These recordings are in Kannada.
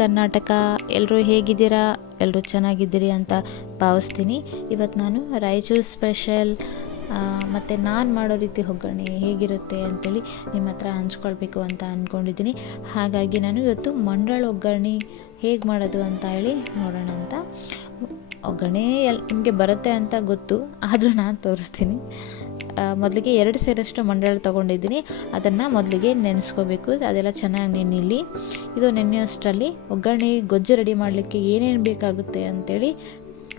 ಕರ್ನಾಟಕ. ಎಲ್ಲರೂ ಹೇಗಿದ್ದೀರಾ? ಎಲ್ಲರೂ ಚೆನ್ನಾಗಿದ್ದೀರಿ ಅಂತ ಭಾವಿಸ್ತೀನಿ. ಇವತ್ತು ನಾನು ರಾಯಚೂರು ಸ್ಪೆಷಲ್ ಮತ್ತು ನಾನು ಮಾಡೋ ರೀತಿ ಒಗ್ಗರಣೆ ಹೇಗಿರುತ್ತೆ ಅಂಥೇಳಿ ನಿಮ್ಮ ಹತ್ರ ಹಂಚ್ಕೊಳ್ಬೇಕು ಅಂತ ಅಂದ್ಕೊಂಡಿದ್ದೀನಿ. ಹಾಗಾಗಿ ನಾನು ಇವತ್ತು ಮಂಡಾಳು ಒಗ್ಗರಣೆ ಹೇಗೆ ಮಾಡೋದು ಅಂತ ಹೇಳಿ ನೋಡೋಣ ಅಂತ. ಒಗ್ಗರಣೆ ನಿಮಗೆ ಬರುತ್ತೆ ಅಂತ ಗೊತ್ತು, ಆದರೂ ನಾನು ತೋರಿಸ್ತೀನಿ. ಮೊದಲಿಗೆ 2 ಸೇರಷ್ಟು ಮಂಡಾಳು ತೊಗೊಂಡಿದ್ದೀನಿ. ಅದನ್ನು ಮೊದಲಿಗೆ ನೆನೆಸ್ಕೋಬೇಕು. ಅದೆಲ್ಲ ಚೆನ್ನಾಗಿ ನೆನೆಯಲಿ. ಇದು ನೆನೆಯೋಷ್ಟರಲ್ಲಿ ಒಗ್ಗರಣೆ ಗೊಜ್ಜು ರೆಡಿ ಮಾಡಲಿಕ್ಕೆ ಏನೇನು ಬೇಕಾಗುತ್ತೆ ಅಂಥೇಳಿ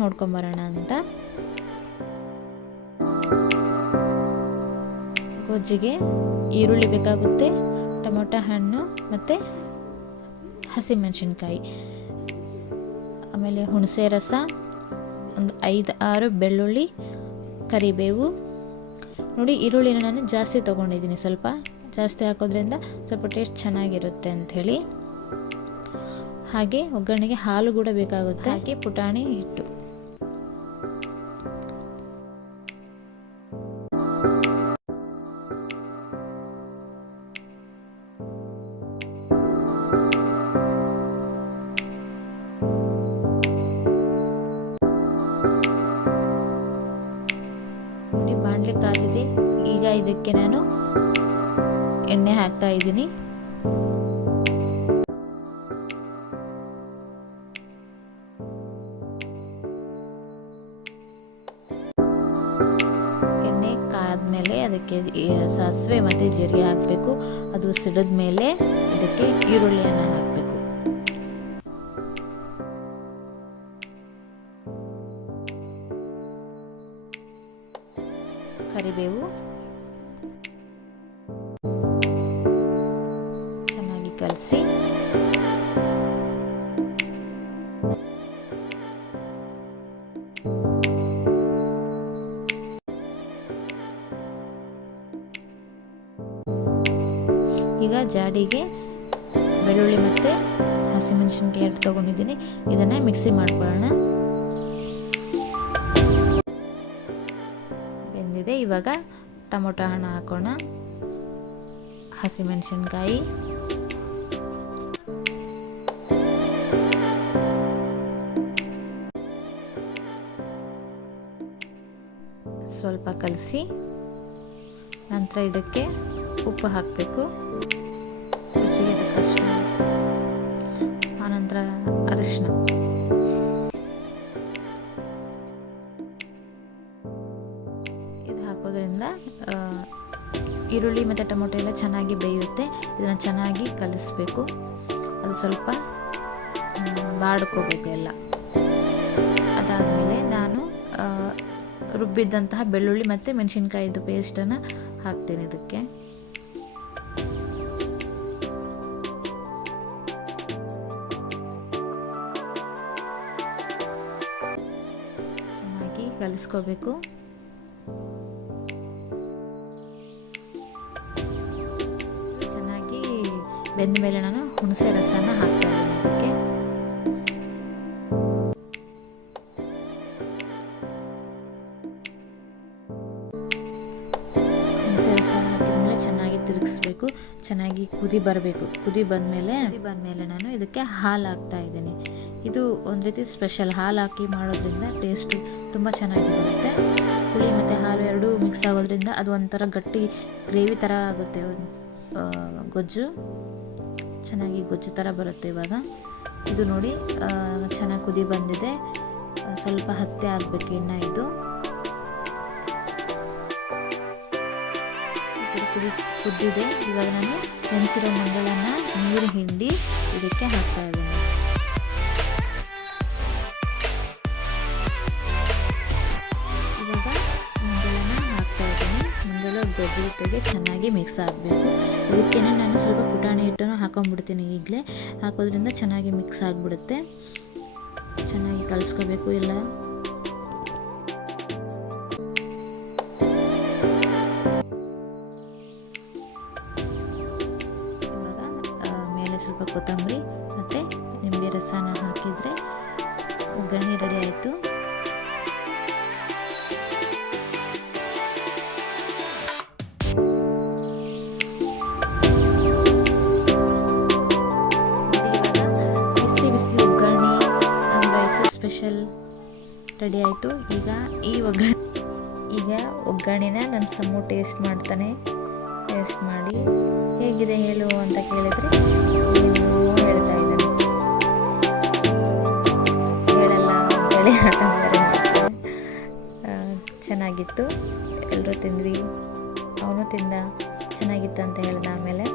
ನೋಡ್ಕೊಂಬರೋಣ ಅಂತ. ಗೊಜ್ಜಿಗೆ ಈರುಳ್ಳಿ ಬೇಕಾಗುತ್ತೆ, ಟೊಮೊಟೊ ಹಣ್ಣು ಮತ್ತು ಹಸಿಮೆಣಸಿನ್ಕಾಯಿ, ಆಮೇಲೆ ಹುಣಸೆ ರಸ, ಒಂದು 5-6 ಬೆಳ್ಳುಳ್ಳಿ, ಕರಿಬೇವು. ನೋಡಿ, ಈರುಳ್ಳಿನ ನಾನು ಜಾಸ್ತಿ ತೊಗೊಂಡಿದ್ದೀನಿ. ಸ್ವಲ್ಪ ಜಾಸ್ತಿ ಹಾಕೋದ್ರಿಂದ ಸ್ವಲ್ಪ ಟೇಸ್ಟ್ ಚೆನ್ನಾಗಿರುತ್ತೆ ಅಂಥೇಳಿ. ಹಾಗೆ ಒಗ್ಗರಣೆಗೆ ಹಾಲು ಕೂಡ ಬೇಕಾಗುತ್ತೆ. ಹಾಗೆ ಪುಟಾಣಿ ಹಿಟ್ಟು. ನೋಡಿ, ಬಾಣಲೆ ಕಾದಿದೆ. ಈಗ ಇದಕ್ಕೆ ನಾನು ಎಣ್ಣೆ ಹಾಕ್ತಾ ಇದ್ದೀನಿ. ಎಣ್ಣೆ ಕಾದ್ಮೇಲೆ ಅದಕ್ಕೆ ಸಾಸಿವೆ ಮತ್ತು ಜೀರಿಗೆ ಹಾಕಬೇಕು. ಅದು ಸಿಡಿದ ಮೇಲೆ ಇದಕ್ಕೆ ಈರುಳ್ಳಿಯನ್ನು ಹಾಕಬೇಕು. ಕರಿಬೇವು ಚೆನ್ನಾಗಿ ಕಲಸಿ ಈಗ ಜಾಡಿಗೆ ಬೆಳ್ಳುಳ್ಳಿ ಮತ್ತು ಹಸಿಮೆಣಸಿನ್ಕಾಯಿ 2 ತೊಗೊಂಡಿದ್ದೀನಿ. ಇದನ್ನು ಮಿಕ್ಸಿ ಮಾಡ್ಕೊಳ್ಳೋಣ. ಬೆಂದಿದೆ. ಇವಾಗ ಟೊಮೊಟೊ ಹಣ್ಣು ಹಾಕೋಣ, ಹಸಿಮೆಣಸಿನ್ಕಾಯಿ, ಸ್ವಲ್ಪ ಕಲಸಿ ನಂತರ ಇದಕ್ಕೆ ಉಪ್ಪು ಹಾಕಬೇಕು, ರುಚಿಗೆ ತಕ್ಕಷ್ಟು. ಆನಂತರ ಅರಿಶಿನ, ಇದು ಹಾಕೋದ್ರಿಂದ ಈರುಳ್ಳಿ ಮತ್ತು ಟೊಮೊಟೊ ಎಲ್ಲ ಚೆನ್ನಾಗಿ ಬೇಯುತ್ತೆ. ಇದನ್ನು ಚೆನ್ನಾಗಿ ಕಲಿಸ್ಬೇಕು. ಅದು ಸ್ವಲ್ಪ ಬಾಡ್ಕೋಬೇಕು ಎಲ್ಲ. ಅದಾದಮೇಲೆ ನಾನು ರುಬ್ಬಿದ್ದಂತಹ ಬೆಳ್ಳುಳ್ಳಿ ಮತ್ತು ಮೆಣಸಿನ್ಕಾಯಿದು ಪೇಸ್ಟನ್ನು ಹಾಕ್ತೀನಿ ಇದಕ್ಕೆ. ಚೆನ್ನಾಗಿ ಕಲಿಸ್ಕೋಬೇಕು. ಚೆನ್ನಾಗಿ ಬೆಂದ ಮೇಲೆ ನಾನು ಹುಣಸೆ ರಸನ ಹಾಕ್ತಾ ಇದ್ದೀನಿ ಇದಕ್ಕೆ. ಹುಣಸೆ ರಸ ಹಾಕಿದ್ಮೇಲೆ ಚೆನ್ನಾಗಿ ತಿರುಗಿಸ್ಬೇಕು. ಚೆನ್ನಾಗಿ ಕುದಿ ಬರಬೇಕು. ಕುದಿ ಬಂದಮೇಲೆ ನಾನು ಇದಕ್ಕೆ ಹಾಲು ಹಾಕ್ತಾ ಇದ್ದೀನಿ. ಇದು ಒಂದು ರೀತಿ ಸ್ಪೆಷಲ್. ಹಾಲು ಹಾಕಿ ಮಾಡೋದ್ರಿಂದ ಟೇಸ್ಟು ತುಂಬ ಚೆನ್ನಾಗಿ ಬರುತ್ತೆ. ಹುಳಿ ಮತ್ತು ಹಾಲು ಎರಡೂ ಮಿಕ್ಸ್ ಆಗೋದ್ರಿಂದ ಅದು ಒಂಥರ ಗಟ್ಟಿ ಗ್ರೇವಿ ಥರ ಆಗುತ್ತೆ. ಗೊಜ್ಜು ಚೆನ್ನಾಗಿ ಗೊಜ್ಜು ಥರ ಬರುತ್ತೆ. ಇವಾಗ ಇದು ನೋಡಿ ಚೆನ್ನಾಗಿ ಕುದಿ ಬಂದಿದೆ. ಸ್ವಲ್ಪ ಹತ್ತೆ ಆಗಬೇಕು ಇನ್ನು. ಇದು ಕುದ್ದಿದೆ. ಇವಾಗ ನಾನು ನೆನೆಸಿರೋ ಮಂಡಳನ್ನು ನೀರು ಹಿಂಡಿ ಇದಕ್ಕೆ ಹಾಕ್ತಾ ಇದ್ದೀನಿ. ಇವಾಗ ಮಂಡಳನ ಹಾಕ್ತಾ ಇದ್ದೀನಿ. ಮಂಡಳ ಗೊಜ್ಜು ಜೊತೆಗೆ ಚೆನ್ನಾಗಿ ಮಿಕ್ಸ್ ಆಗಬೇಕು. ಇದಕ್ಕೇನೆ ನಾನು ಸ್ವಲ್ಪ ಪುಟಾಣಿ ಹಿಟ್ಟನ್ನು ಹಾಕೊಂಡ್ಬಿಡ್ತೀನಿ. ಈಗಲೇ ಹಾಕೋದ್ರಿಂದ ಚೆನ್ನಾಗಿ ಮಿಕ್ಸ್ ಆಗಿಬಿಡುತ್ತೆ. ಚೆನ್ನಾಗಿ ಕಲಿಸ್ಕೋಬೇಕು ಎಲ್ಲ. ಸ್ವಲ್ಪ ಕೊತ್ತಂಬರಿ ಮತ್ತು ನಿಂಬೆ ರಸನ ಹಾಕಿದರೆ ಒಗ್ಗರಣೆ ರೆಡಿ ಆಯಿತು. ಸ್ಪೆಷಲ್ ರೆಡಿ ಆಯಿತು. ಈಗ ಒಗ್ಗರಣೆನ ನಮ್ಮ ಸಮು ಟೇಸ್ಟ್ ಮಾಡ್ತಾನೆ. ಟೇಸ್ಟ್ ಮಾಡಿ ಹೇಗಿದೆ ಹೇಳು ಅಂತ ಕೇಳಿದರೆ ಏನೋ ಹೇಳ್ತಾ ಇದ್ದಾನೆ. ಹೇಳಲ್ಲ ಅಂತೇಳಿ ಹಠ ಬೇರೆ ಮಾಡ್ತಾನೆ. ಚೆನ್ನಾಗಿತ್ತು, ಎಲ್ಲರೂ ತಿಂದ್ವಿ, ಅವನು ತಿಂದ, ಚೆನ್ನಾಗಿತ್ತು ಅಂತ ಹೇಳ್ದ. ಆಮೇಲೆ